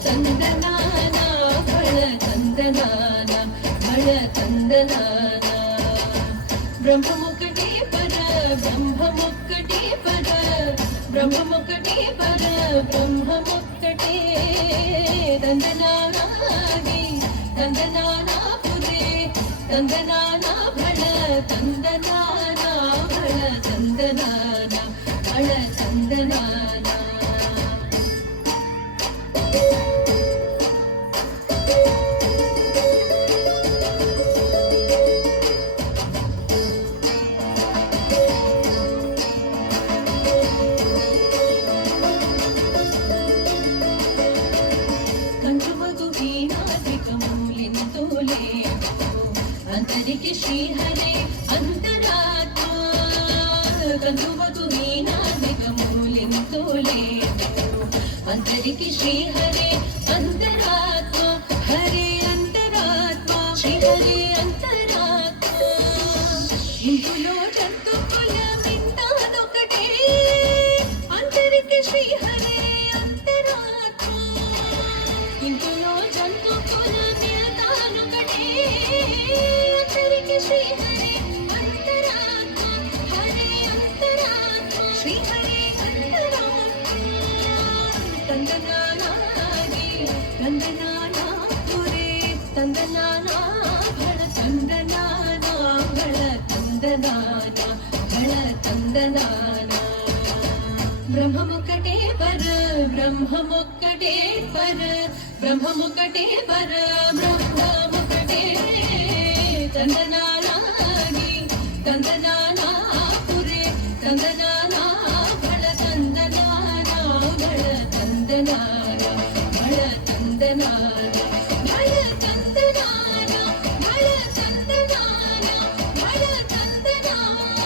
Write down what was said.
ತಂದನಾನ ಬಳ ತಂದನಾನ ಬಳ ತಂದನಾನ ಬ್ರಹ್ಮಮುಕಟೇ ಪರ ಬ್ರಹ್ಮಮುಕ್ಕಟೇ ಪರ ಬ್ರಹ್ಮಮುಕಟೇ ಪರ ಬ್ರಹ್ಮಮುಕ್ಕಟೇ ತಂದನಾನಾಗಿ ತಂದನಾನಾಪುರೇ ತಂದನಾನ ಬಳ ತಂದನಾನ ಬಳ ತಂದನಾನ ಬಳ ತಂದನಾನ अंतरिक श्री हरे अंतरात्मा कंदुवतु मीनाधिक मूलिंतोले अंतरिक श्री हरे अंतरात्मा हरे अंतरात्मा श्री हरे अंतरात्मा इंतुलो जंतु कुलमिंतानोकटे अंतरिक श्री हरे अंतरात्मा इंतुलो जंतु कुलमिंतानोकटे श्री हरे अंतरात्मा हरे अंतरात्मा श्री हरे अंतरात्मा तंदनानागी तंदनानापुरे तंदनाना भळ तंदनाना भळ तंदनाना भळ तंदनाना ब्रह्ममुकटे पर ब्रह्ममुकटे पर ब्रह्ममुकटे पर ब्रह्ममुकटे तंदनानागी तंदनानापुरे तंदनाना भळ तंदनाना भळ तंदनाना भळ तंदनाना भळ तंदनाना भळ तंदनाना भळ तंदनाना